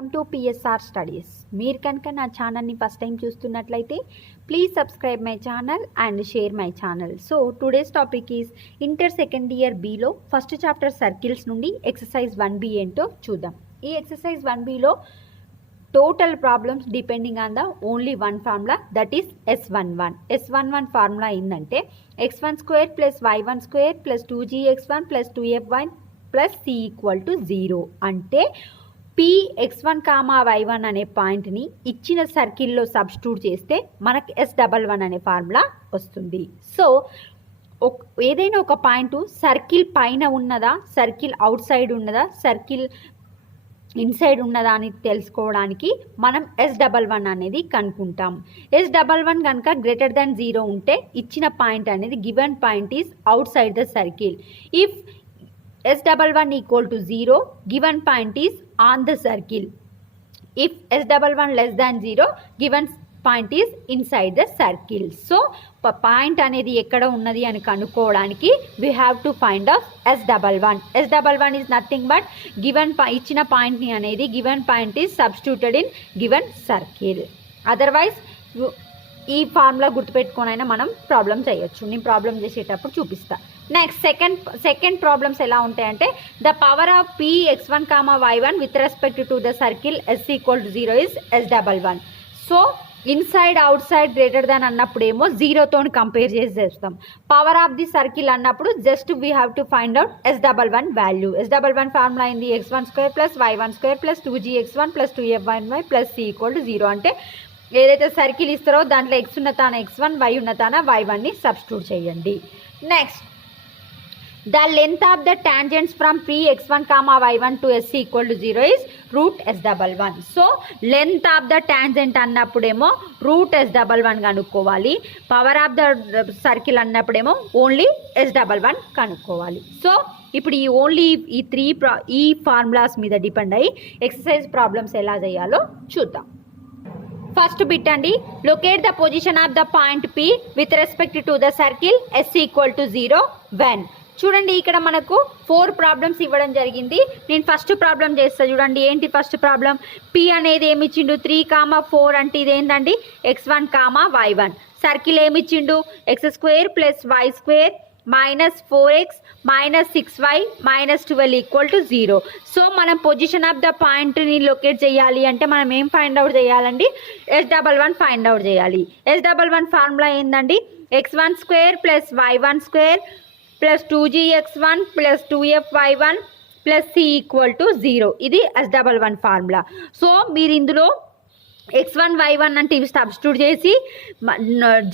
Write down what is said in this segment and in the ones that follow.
Welcome to PSR studies. మీరు కనుక నా ఛానల్ని ఫస్ట్ టైం చూస్తున్నట్లయితే please subscribe my channel and share my channel. So today's topic is inter second year below first chapter circles నుండి exercise 1B ఏంటో చూద్దాం. ఈ exercise 1Bలో total problems depending on the only one formula, that is S11. S11 formula ఏంటంటే x1 square plus y1 square plus 2gx1 plus 2f1 plus c equal to 0. అంటే p x1 comma y1 అనే పాయింట్ని ఇచ్చిన సర్కిల్లో substitute చేస్తే మనకి S11 అనే formula వస్తుంది. సో ఏదైనా ఒక పాయింట్ సర్కిల్ పైన ఉన్నదా, సర్కిల్ అవుట్ సైడ్ ఉన్నదా, సర్కిల్ ఇన్సైడ్ ఉన్నదా అని తెలుసుకోవడానికి మనం S11 అనేది కనుక్కుంటాం. S11 కనుక గ్రేటర్ దాన్ 0 ఉంటే ఇచ్చిన పాయింట్ అనేది given point is out side the circle. If S11 equal to 0 given point is on the circle. If S11 less than 0 given point is inside the circle. So point అనేది ఎక్కడ ఉన్నది అని కనుక్కోవడానికి we have to find of S11. S11 is nothing but given ఇచ్చిన పాయింట్ని అనేది given point is substituted in given circle. Otherwise ఈ formula గుర్తుపెట్టుకోనైనా మనం ప్రాబ్లం చేయొచ్చు. నేను ప్రాబ్లం చేసేటప్పుడు చూపిస్తా. నెక్స్ట్ సెకండ్ ప్రాబ్లమ్స్ ఎలా ఉంటాయంటే the power of p x1 comma y1 with respect to the circle s equal to 0 is S11. So inside outside greater than అన్నప్పుడేమో 0తో కంపేర్ చేసి చేస్తాం. పవర్ ఆఫ్ ది సర్కిల్ అన్నప్పుడు just we have to find out S11 value. S11 formula అయింది x1 square plus y1 square plus 2gx1 plus 2f1y plus c equal to 0. అంటే ఏదైతే circle ఇస్తారో దాంట్లో x ఉన్న తాన x1, y ఉన్న తాన y1ని సబ్స్టిట్యూట్ చేయండి. Next the length of the tangents from p x1 comma y1 to s equal to 0 is root S11. So length of the tangent అన్నప్పుడేమో రూట్ S11 కనుక్కోవాలి. పవర్ ఆఫ్ ద సర్కిల్ అన్నప్పుడేమో only S11 కనుక్కోవాలి. So ఇప్పుడు ఈ formulas మీద depend అయ్యి exercise problems ఎలా చేయాలో చూద్దాం. ఫస్ట్ బిట్ అండి, locate the position of the point p with respect to the circle s equal to 0 when. చూడండి ఇక్కడ మనకు 4 ప్రాబ్లమ్స్ ఇవ్వడం జరిగింది. నేను ఫస్ట్ ప్రాబ్లం చేస్తా. చూడండి ఏంటి ఫస్ట్ ప్రాబ్లం, p అనేది ఏమి ఇచ్చిండు 3,4 అంటే ఇదేంటండి x1 కామా y1. సర్కిల్ ఏమి ఇచ్చిండు x square plus y square minus 4x minus 6y minus 12 equal to 0. So మనం పొజిషన్ ఆఫ్ ద పాయింట్ని లొకేట్ చేయాలి అంటే మనం ఏం ఫైండ్ అవుట్ చేయాలండి, S11 ఫైండ్ అవుట్ చేయాలి. S11 ఫార్ములా ఏందండి x1 square plus y1 square plus 2gx1 plus 2fy1 plus c equal to 0. ఇది S11 ఫార్ములా. సో మీరు ఇందులో x1 y1 అంటే ఇవి సబ్స్టిట్యూట్ చేసి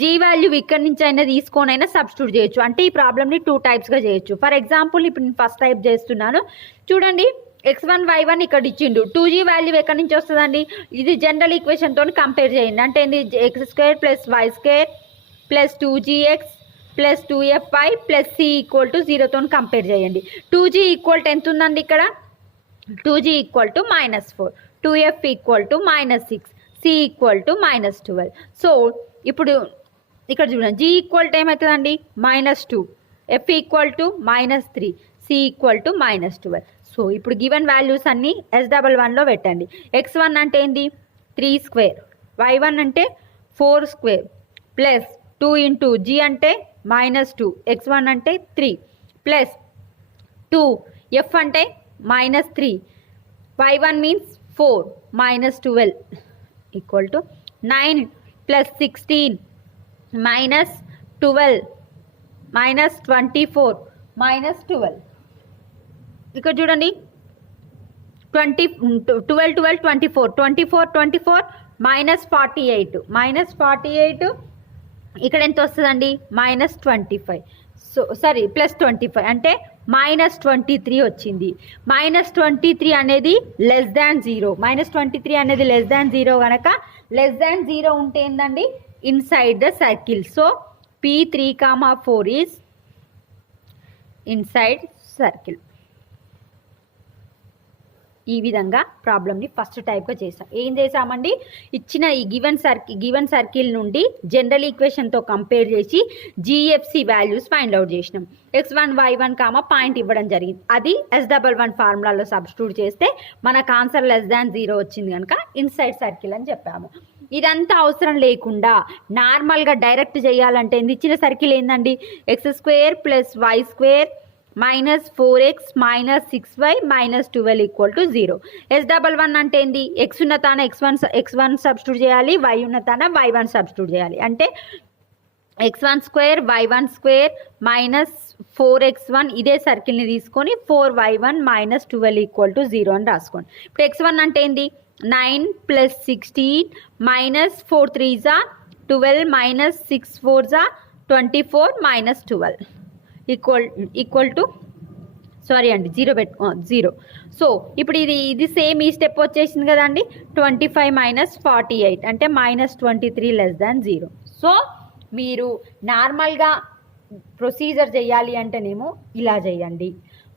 g వాల్యూ ఇక్కడి నుంచి అయినా తీసుకొని అయినా సబ్స్టిట్యూట్ చేయొచ్చు. అంటే ఈ ప్రాబ్లమ్ని 2 టైప్స్గా చేయొచ్చు. ఫర్ ఎగ్జాంపుల్ ఇప్పుడు నేను ఫస్ట్ టైప్ చేస్తున్నాను. చూడండి x1 y1 ఇక్కడ ఇచ్చిండు, 2g వాల్యూ ఎక్కడి నుంచి వస్తుందండి, ఇది జనరల్ ఈక్వేషన్తో కంపేర్ చేయండి. అంటే x square plus y square plus 2gx plus 2fy plus c equal to 0తో కంపేర్ చేయండి. 2g ఈక్వల్ టు ఎంత ఉందండి ఇక్కడ, 2g equal to -4, 2f equal to -6, c equal to -12. So ఇప్పుడు ఇక్కడ చూడండి g ఈక్వల్ టు ఏమవుతుందండి -2, f equal to -3, c equal to -12. So ఇప్పుడు గివెన్ వాల్యూస్ అన్నీ S11లో పెట్టండి. x1 అంటే ఏంది 3 స్క్వేర్, y1 అంటే 4 స్క్వేర్ ప్లస్ 2 ఇంటూ g అంటే -2, x1 అంటే 3 ప్లస్ 2, f అంటే -3, y1 means 4 -12 equal to 9 plus 16 -12 -24 -12. ఇక్కడ చూడండి 12 24 24 -48 ఇక్కడ ఎంత వస్తుందండి -25. సో సారీ ప్లస్ 25 అంటే -23 వచ్చింది. -23 అనేది లెస్ దాన్ 0. -23 అనేది లెస్ దాన్ 0 కనుక లెస్ దాన్ 0 ఉంటే ఏందండి inside the circle. So p 3,4 is inside circle. ఈ విధంగా ప్రాబ్లమ్ని ఫస్ట్ టైప్గా చేసాం. ఏం చేసామండి, ఇచ్చిన ఈ గివెన్ సర్కిల్ నుండి జనరల్ ఈక్వేషన్తో కంపేర్ చేసి జిఎఫ్సి వాల్యూస్ ఫైండ్ అవుట్ చేసినాం. x1 y1 పాయింట్ ఇవ్వడం జరిగింది. అది S11 ఫార్ములాలో సబ్స్టిట్యూట్ చేస్తే మనకు ఆన్సర్ <0 వచ్చింది కనుక ఇన్సైడ్ సర్కిల్ అని చెప్పాము. ఇదంతా అవసరం లేకుండా నార్మల్గా డైరెక్ట్ చేయాలంటే ఇచ్చిన సర్కిల్ ఏందండి, x² + y² -4x -6y -12 = 0. S11 అంటే ఏంది, x ఉన్నతాన x1 సబ్స్టిట్యూట్ చేయాలి, y ఉన్నతాన y1 సబ్స్టిట్యూట్ చేయాలి. అంటే x1² y1² -4x1 ఇదే సర్కిల్ని తీసుకొని 4y1 -12 = 0 అని రాసుకోండి. ఇప్పుడు x1 అంటే ఏంది, 9 + 16 -4 3s 12 -6 4s 24 -12 equal to sorry అండి 0 పెట్టుకో 0. సో ఇప్పుడు ఇది సేమ్ ఈ స్టెప్ వచ్చేసింది కదండి, 25 - 48 అంటే -23 <0. సో మీరు నార్మల్గా ప్రొసీజర్ చేయాలి అంటేనేమో ఇలా చేయండి.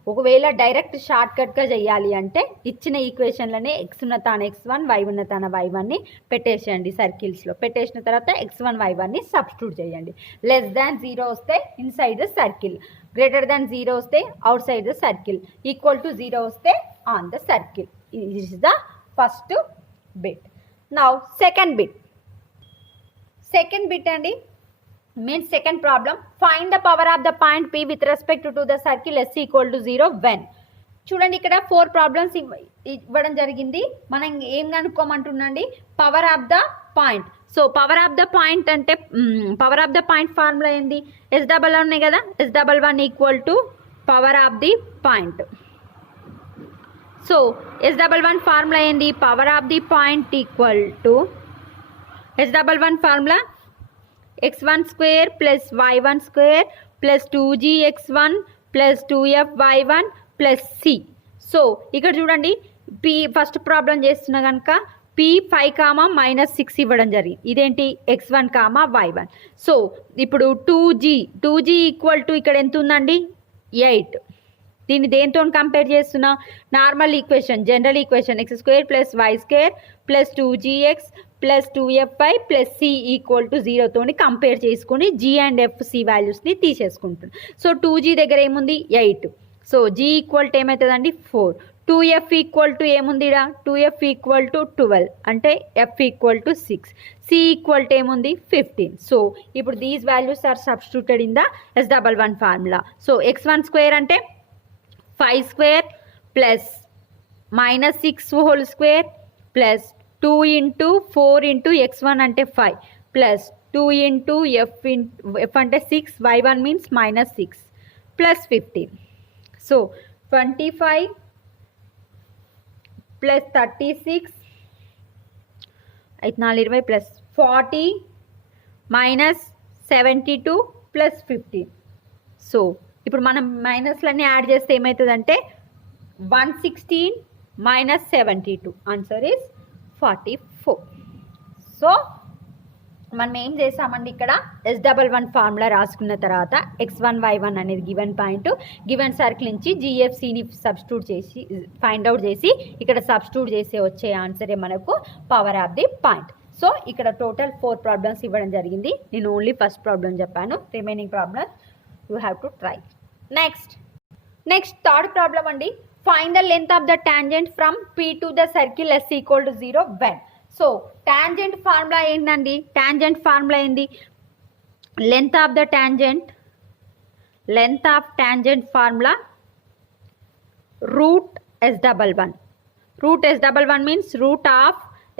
ఒకవేళ డైరెక్ట్ షార్ట్కట్గా చేయాలి అంటే ఇచ్చిన ఈక్వేషన్లనే x ఉన్నతాన x1 y ఉన్నతాన y1ని పెట్టేసేయండి. సర్కిల్స్లో పెట్టేసిన తర్వాత x1 y1ని సబ్స్టిట్యూట్ చేయండి. <0 వస్తే ఇన్సైడ్ ద సర్కిల్, <0 వస్తే అవుట్ సైడ్ ద సర్కిల్, = 0 వస్తే on the circle. Is the first bit. Now second bit అండి, means second problem, find the power of the point P with respect to the circle S = 0 when. చూడండి ఇక్కడ 4 problems ఇవ్వడం జరిగింది. మనం ఏం కనుక్కోమంటుండండి, power of the point. So power of the point అంటే power of the point formula ఏంది, S11 ఉన్నాయి కదా, S11 = power of the point. So S11 formula ఏంది, power of the point S11 formula x1² + y1² + 2gx1 + 2fy1 + c. So ఇక్కడ చూడండి, p first problem చేస్తున్నా కనుక p 5, -6 ఇవ్వడం జరిగింది. ఇదేంటి, x1, y1. సో ఇప్పుడు 2g = ఇక్కడ ఎంత ఉందండి, 8. దీన్ని దేంతో కంపేర్ చేస్తున్నా, normal equation general equation x² + y² + 2gx + 2fy + c = 0 తోని కంపేర్ చేసుకుని g అండ్ f c వాల్యూస్ని తీసేసుకుంటున్నాం. సో 2g దగ్గర ఏముంది, 8. సో g = ఏమవుతుందండి, 4. 2f = ఏముంది, 2f = 12 అంటే f = 6. c = ఏముంది, 15. సో ఇప్పుడు these values are substituted in the S11 formula. So x1² అంటే 5² + -6² + 2 × 4 × x1 అంటే 5 + 2 × f అంటే 6, y1 means -6 + 15. సో 25 + 36 అయితే 4 20 + 40 -72 + 15. సో ఇప్పుడు మనం మైనస్లన్నీ యాడ్ చేస్తే ఏమవుతుందంటే 116 - 72, ఆన్సర్ ఈజ్ 44. సో మనం ఏం చేసామండి, ఇక్కడ S11 ఫార్ములా రాసుకున్న తర్వాత x1 y1 అనేది గివెన్ పాయింట్, గివెన్ సర్కిల్ నుంచి జిఎఫ్సిని సబ్స్టిట్యూట్ చేసి ఫైండ్ అవుట్ చేసి ఇక్కడ సబ్స్టిట్యూట్ చేసి వచ్చే ఆన్సరే మనకు power of the point. So ఇక్కడ టోటల్ 4 ప్రాబ్లమ్స్ ఇవ్వడం జరిగింది. నేను ఓన్లీ ఫస్ట్ ప్రాబ్లం చెప్పాను, remaining problems you have to try. Next third problem అండి, find the length of the tangent from P to the circle S = 0 when. So tangent formula ఏంటండి, tangent formula ఏంది, length of tangent formula √S11. √S11 means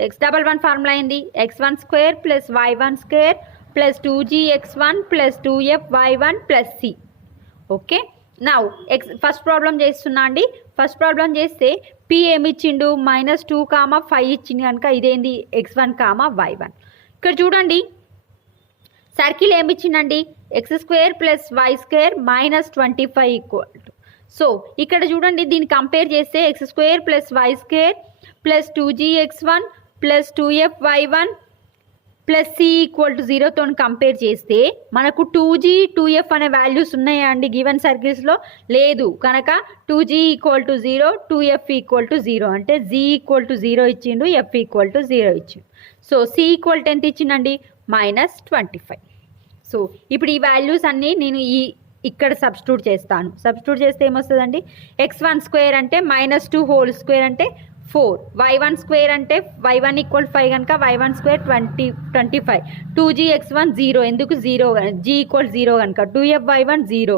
x11 formula ఏంది, x1² + y1² + 2gx1 + 2fy1 + c. Okay, now first problem చేస్తున్నా అండి. First problem చేస్తే p ఏమి ఇచ్చిండు, -2, 5 ఇచ్చింది కనుక ఇదేంది, x1, y1. ఇక్కడ చూడండి సర్కిల్ ఏమి ఇచ్చిందండి, x² + y² -25 సో ఇక్కడ చూడండి దీన్ని కంపేర్ చేస్తే x² + y² + 2gx1 + 2fy1 plus c equal to 0తో కంపేర్ చేస్తే మనకు 2g 2f అనే వాల్యూస్ ఉన్నాయా అండి గివెన్ సర్కిల్స్లో? లేదు. కనుక 2g equal to 0, 2f equal to 0 అంటే g ఈక్వల్ టు 0 ఇచ్చిండు, f ఈక్వల్ టు 0 ఇచ్చిండు. సో సి ఈక్వల్ టు ఎంత ఇచ్చిండండి? -25. సో ఇప్పుడు ఈ వాల్యూస్ అన్నీ నేను ఇక్కడ సబ్స్టిట్యూట్ చేస్తాను. సబ్స్టిట్యూట్ చేస్తే ఏమొస్తుందండి? x1 స్క్వేర్ అంటే -2 హోల్ స్క్వేర్ అంటే 4, y1 స్క్వేర్ అంటే y1 ఈక్వల్ 5 కనుక y1 స్క్వేర్ 25, 2g x1 0 ఎందుకు 0 g ఈక్వల్ 0 కనుక 2f y1 0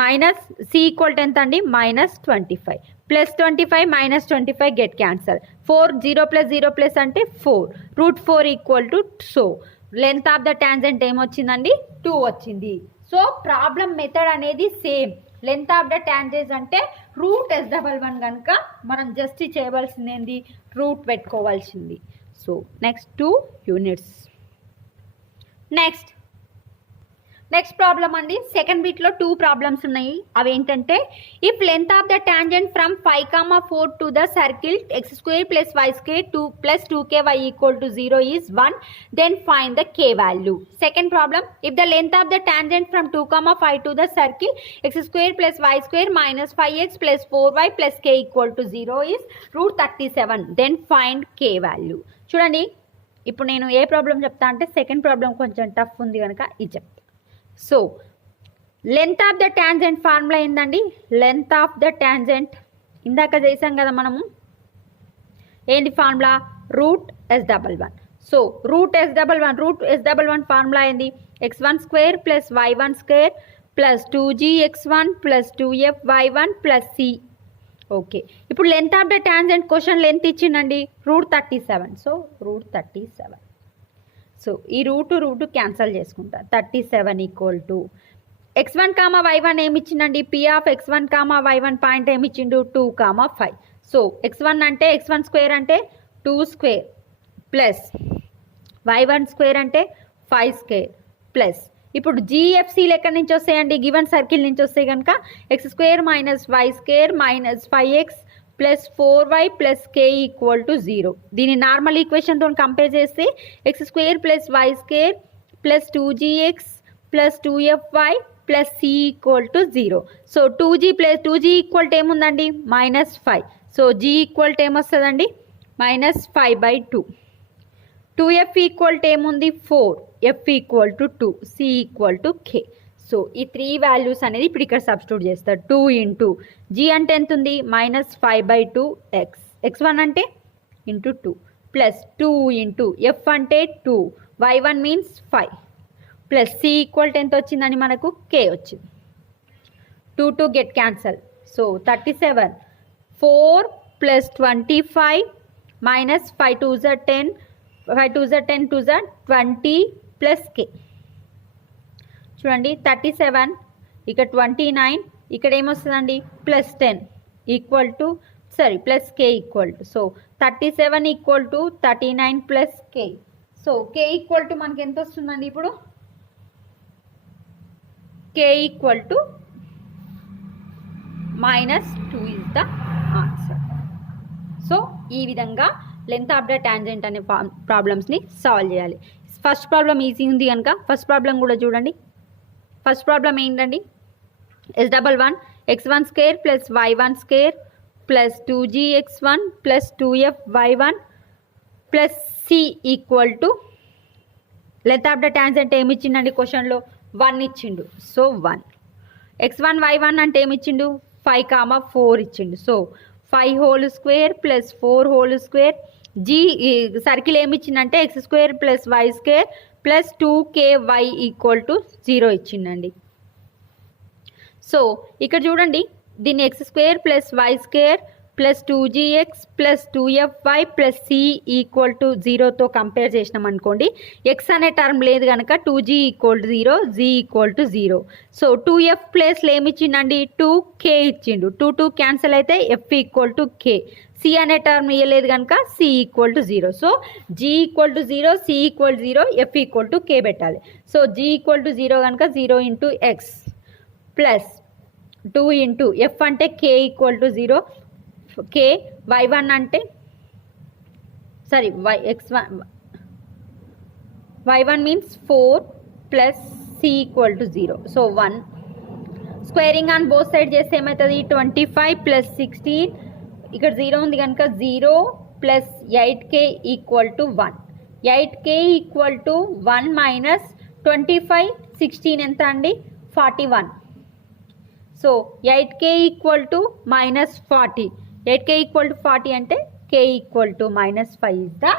minus C equal ఎంత అండి? -25 plus 25 -25 get cancel. 4 0 plus 0 plus అంటే 4 √4 equal to so length of the tangent ఏమొచ్చిందండి? 2 వచ్చింది. సో ప్రాబ్లం మెథడ్ అనేది same. Length of the tangent అంటే √s11 కనుక మనం జస్ట్ చేయవలసింది ఏంది? రూట్ పెట్టుకోవాల్సింది. So next 2 units. Next problem అండి. సెకండ్ బిట్లో 2 ప్రాబ్లమ్స్ ఉన్నాయి. అవి ఏంటంటే if length of the tangent from 5,4 to the circle x² + y² 2 + 2ky equal to 0 is 1, then find the k value. Second problem if the length of the tangent from 2,5 to the circle x² + y² - 5x + 4y + k equal to 0 is √37, then find k value. చూడండి ఇప్పుడు నేను ఏ problem చెప్తా అంటే second problem కొంచెం tough ఉంది కనుక ఇది చెప్తా. So length of the tangent formula ఏందండి? లెంత్ ఆఫ్ ద టాంజెంట్ ఇందాక చేసాం కదా మనము. ఏంటి formula? √s11. So √s11 formula ఏంది? x1² + y1² + 2gx1 + 2f(y1) + c. Okay, ఇప్పుడు length of the tangent question length ఇచ్చిందండి √37. సో √37. సో ఈ రూటు క్యాన్సల్ చేసుకుంటా. 37 ఈక్వల్ టు x1, y1 ఏమి ఇచ్చిందండి? p of x1, y1 point ఏమి ఇచ్చిండు? 2, 5. సో x1 అంటే x1 square అంటే 2 స్క్వేర్ ప్లస్ y1 స్క్వేర్ అంటే 5 స్క్వేర్ ప్లస్ ఇప్పుడు జిఎఫ్సీలు ఎక్కడి నుంచి వస్తాయండి? గివెన్ సర్కిల్ నుంచి వస్తాయి కనుక x² - y² - 5x + 4y + k equal to 0. దీని నార్మల్ ఈక్వేషన్తో కంపేర్ చేస్తే x² + y² + 2gx + 2fy + c equal to 0. So 2g equal to ఏముందండి? -5. సో g ఈక్వల్ టు ఏమొస్తుందండి? -5/2. 2f ఈక్వల్ టు ఏముంది? 4. f equal to 2. c equal to k. So ఈ 3 values అనేది ఇప్పుడు ఇక్కడ substitute చేస్తారు. 2 ఇంటూ g అంటే ఎంత ఉంది? -5/2 x1 అంటే ఇంటూ 2 ప్లస్ 2 ఇంటూ f అంటే 2 y1 means 5 plus c equal to ఎంత వచ్చిందని మనకు? k వచ్చింది. 2 get cancel. So 37 4 + 25 -5 2 10 5 2 10 2 20 plus k. చూడండి 37 ఇక్కడ 29 ఇక్కడ ఏమొస్తుందండి? +10 equal to plus k equal to. So 37 equal to 39 plus k. So k equal to మనకి ఎంత వస్తుందండి? ఇప్పుడు k equal to -2 is the answer. So ఈ విధంగా లెంత్ ఆఫ్ ద టాంజెంట్ అనే ప్రాబ్లమ్స్ని సాల్వ్ చేయాలి. ఫస్ట్ ప్రాబ్లం ఈజీ ఉంది కనుక ఫస్ట్ ప్రాబ్లం కూడా చూడండి. ఫస్ట్ ప్రాబ్లం ఏంటండి? s11 x1² + y1² + 2gx1 + 2f(y1) + c equal to length of the tangent ఏమి ఇచ్చిండండి? క్వశ్చన్లో 1 ఇచ్చిండు. సో 1 x1 y1 అంటే ఏమి ఇచ్చిండు? 5, 4 ఇచ్చిండు. సో 5² + 4² g సర్కిల్ ఏమి ఇచ్చిందంటే x² + y² + 2ky equal to 0 ఇచ్చిండండి. So ఇక్కడ చూడండి దీన్ని x² + y² + 2gx + 2fy + c equal to 0తో కంపేర్ చేసినాం అనుకోండి. x అనే టర్మ్ లేదు కనుక 2g equal to 0, g equal to 0. So 2f ప్లేస్లో ఏమి ఇచ్చిండండి? 2k ఇచ్చిండు. 2 క్యాన్సిల్ అయితే f equal to k. c అనే టర్మ్ ఇవ్వలేదు కనుక c equal to 0. So g equal to 0, c equal to 0, f equal to k పెట్టాలి. సో g ఈక్వల్ టు 0 కనుక 0 into x plus 2 into f అంటే k equal to 0, k y1 అంటే x1 y1 means 4 plus c equal to 0. So 1. Squaring on both sides చేస్తే ఏమవుతుంది 25 plus 16 ఇక్కడ 0 ఉంది కనుక 0 plus 8k equal to 1. 8k equal to 1 minus 25 16 ఎంత అండి 41. So 8k equal to minus 40. 8k equal to 40 అంటే k equal to minus 5 is the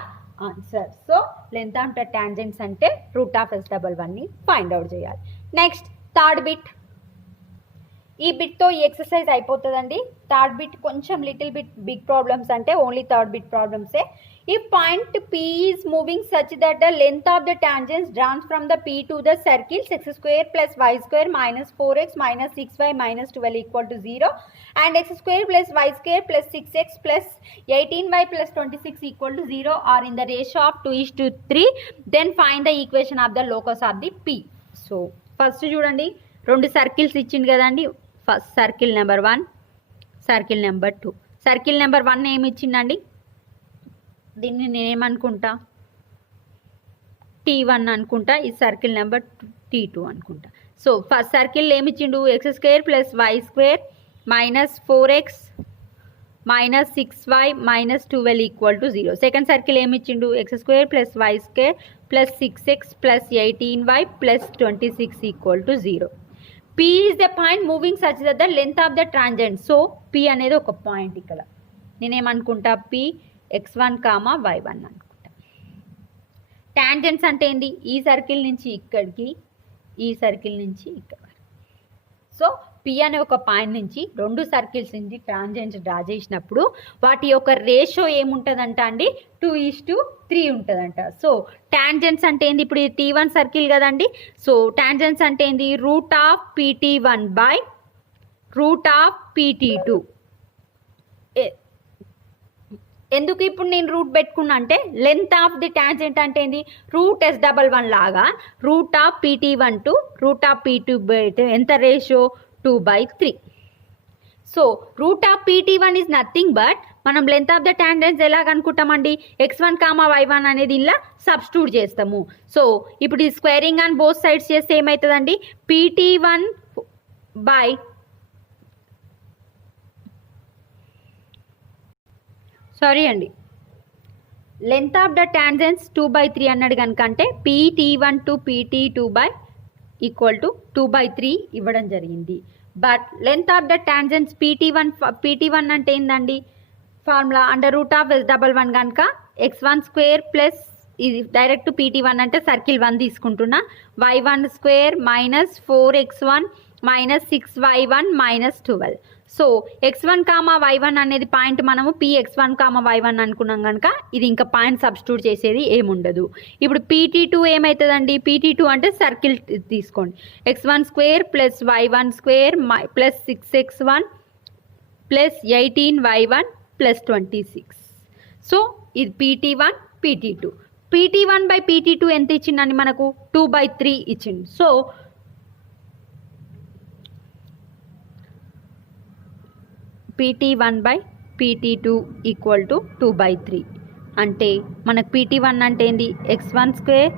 answer. So length of the tangents అంటే root of s11 ని find out చేయాలి. Next third bit. ఈ బిట్తో ఈ exercise అయిపోతుందండి. Third bit కొంచెం little bit big problems అంటే only third bit ప్రాబ్లమ్సే. ఈ point P is moving such that the length of the tangents drawn from the P to the circle x square plus y square minus 4x minus 6y minus 12 equal to 0 and x square plus y square plus 6x plus 18y plus 26 equal to 0 are in the ratio of 2:3. Then find the equation of the locus of the P. So first చూడండి, రెండు circles ఇచ్చింది కదండి. First circle number 1, circle number 2. Circle number 1 ఏమి ఇచ్చిందండి, దీన్ని నేనేమనుకుంటా T1 అనుకుంటా, ఈ circle number T2 అనుకుంటా. So first circle ఏమి ఇచ్చిండు x square plus y square minus 4x minus 6y minus 12 equal to 0. Second circle ఏమి ఇచ్చిండు x square plus y square plus 6x plus 18y plus 26 equal to 0. P is the point moving such that the length of the tangent. So P అనేది ఒక point. ఇక్కడ నేనేమనుకుంటా P x1, y1 అనుకుంటా. Tangents అంటే ఏంది, ఈ circle నుంచి ఇక్కడికి, ఈ సర్కిల్ నుంచి ఇక్కడ. సో P అనే ఒక పాయింట్ నుంచి రెండు సర్కిల్స్ నుంచి టాంజెంట్స్ డ్రా చేసినప్పుడు వాటి యొక్క రేషియో ఏముంటుందంట అండి 2:3 ఉంటుందంట. సో టాంజెంట్స్ అంటే ఏంది, ఇప్పుడు T1 సర్కిల్ కదండి. సో టాంజెంట్స్ అంటే ఏంది root of PT1 by root of PT2. ఎందుకు ఇప్పుడు నేను రూట్ పెట్టుకున్నా అంటే లెంత్ ఆఫ్ ది టాంజెంట్ అంటే ఏంది రూట్ s11 లాగా root of PT1 to root of PT2 ఎంత ratio 2/3. So root of PT1 is nothing but మనం లెంత్ ఆఫ్ ద టాంజెంట్స్ ఎలా కనుక్కుంటామండి x1, y1 అనేది ఇలా సబ్స్టిట్యూట్ చేస్తాము. సో ఇప్పుడు ఈ స్క్వేరింగ్ ఆన్ బోత్ సైడ్స్ చేస్తే ఏమవుతుందండి PT1 బై సారీ అండి లెంత్ ఆఫ్ ద టాంజెంట్స్ 2/3 అన్నాడు కనుక అంటే PT1 to PT2 by equal to 2/3 ఇవ్వడం జరిగింది. But length of the tangents PT1 అంటే ఏందండి formula under root of s11 కనుక x1 స్క్వేర్ ప్లస్ ఇది డైరెక్ట్ PT1 అంటే సర్కిల్ 1 తీసుకుంటున్నా y1 square minus 4x1 minus 6y1 minus 12. So x1, y1 అనేది point మనము Px1, y1 అనుకున్నాం కనుక ఇది ఇంకా పాయింట్ సబ్స్టిట్యూట్ చేసేది ఏముండదు. ఇప్పుడు PT2 ఏమవుతుందండి, PT2 అంటే సర్కిల్ తీసుకోండి x1 square plus y1 square plus 6x1 plus 18y1 plus 26. So ఇది PT1 PT2. PT1 by PT2 ఎంత ఇచ్చిందండి మనకు 2/3 ఇచ్చింది. So PT1 by PT2 equal to 2/3 అంటే మనకు PT1 అంటే ఏంది x1 square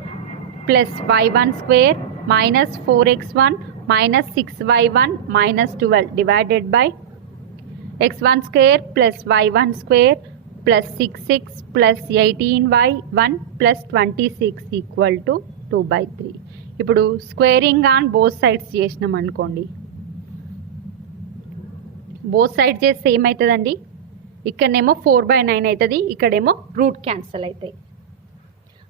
plus y1 square minus 4x1 minus 6y1 minus 12 divided by x1 square plus y1 square plus 6x plus 18y1 plus 26 equal to 2/3. ఇప్పుడు squaring on both sides చేసినాం అనుకోండి, both side చేస్తే ఏమవుతుందండి ఇక్కడనేమో 4/9 అవుతుంది, ఇక్కడేమో రూట్ క్యాన్సిల్ అవుతాయి.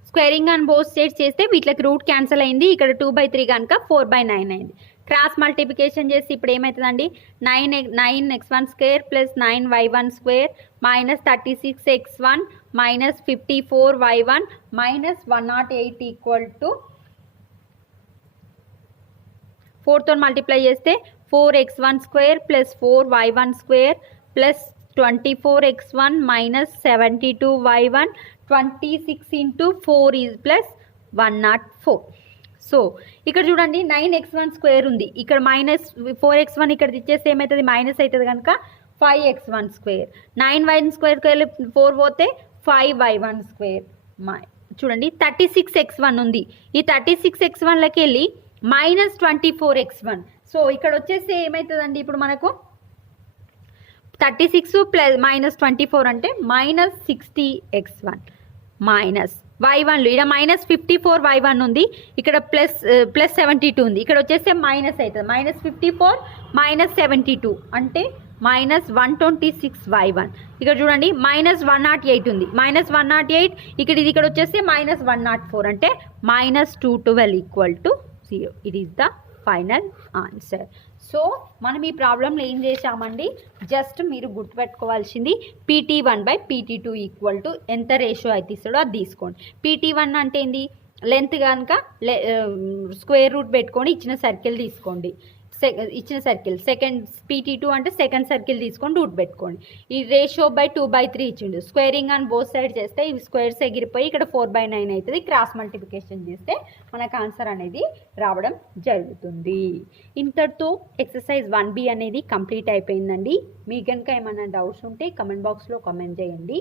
Squaring on both sides చేస్తే వీటికి రూట్ క్యాన్సిల్ అయింది, ఇక్కడ 2/3 కనుక 4/9 అయింది. క్రాస్ మల్టిప్లికేషన్ చేసి ఇప్పుడు ఏమవుతుందండి 9x1 square plus 9y1 square minus 36x1 minus 54y1 minus 108 equal to 4తో మల్టిప్లై చేస్తే 4x1 square plus 4y1 square plus 24x1 minus 72y1 26 into 4 is plus 104. So ఇక్కడ చూడండి 9x1 స్క్వేర్ ఉంది, ఇక్కడ మైనస్ 4x1 ఇక్కడ ఇచ్చేస్తే ఏమవుతుంది మైనస్ అవుతుంది కనుక 5x1 స్క్వేర్. 9y1 స్క్వేర్ 4 పోతే 5y1 స్క్వేర్ చూడండి 36x1 ఉంది. ఈ 36x1లకి వెళ్ళి -24x1. సో ఇక్కడ వచ్చేసి ఏమవుతుందండి, ఇప్పుడు మనకు 36 ప్లస్ -24 అంటే -60x1 మైనస్ y1 ఇక్కడ -54y1 ఉంది, ఇక్కడ +72 ఉంది, ఇక్కడ వచ్చేసి మైనస్ అవుతుంది. -54 -72 అంటే -126y1. ఇక్కడ చూడండి -108 ఉంది, -108 ఇక్కడ వచ్చేసి -104 అంటే -212 = 0. It is the final answer. So మనం ఈ ప్రాబ్లంలో ఏం చేసామండి, జస్ట్ మీరు గుర్తుపెట్టుకోవాల్సింది PT1/PT2 = ఎంత రేషియో అయితే ఇస్తాడో అది తీసుకోండి. PT1 అంటే ఏంది, లెంత్ కనుక స్క్వేర్ రూట్ పెట్టుకొని ఇచ్చిన సర్కిల్ తీసుకోండి. ఇచ్చిన సర్కిల్ సెకండ్ PT2 అంటే సెకండ్ సర్కిల్ తీసుకొని రూట్ పెట్టుకోండి. ఈ రేషియో 2/3 ఇచ్చిండు. స్క్వేరింగ్ అని బోత్ సైడ్ చేస్తే ఇవి స్క్వేర్స్ ఎగిరిపోయి ఇక్కడ 4/9 అవుతుంది. క్రాస్ మల్టిప్లికేషన్ చేస్తే మనకు ఆన్సర్ అనేది రావడం జరుగుతుంది. ఇంతటితో ఎక్సర్సైజ్ 1B అనేది కంప్లీట్ అయిపోయిందండి. మీకు కనుక ఏమైనా డౌట్స్ ఉంటే కమెంట్ బాక్స్లో కామెంట్ చేయండి.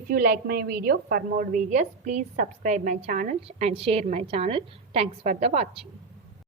If you like my video, for more videos please subscribe my channel and share my channel. Thanks for the watching.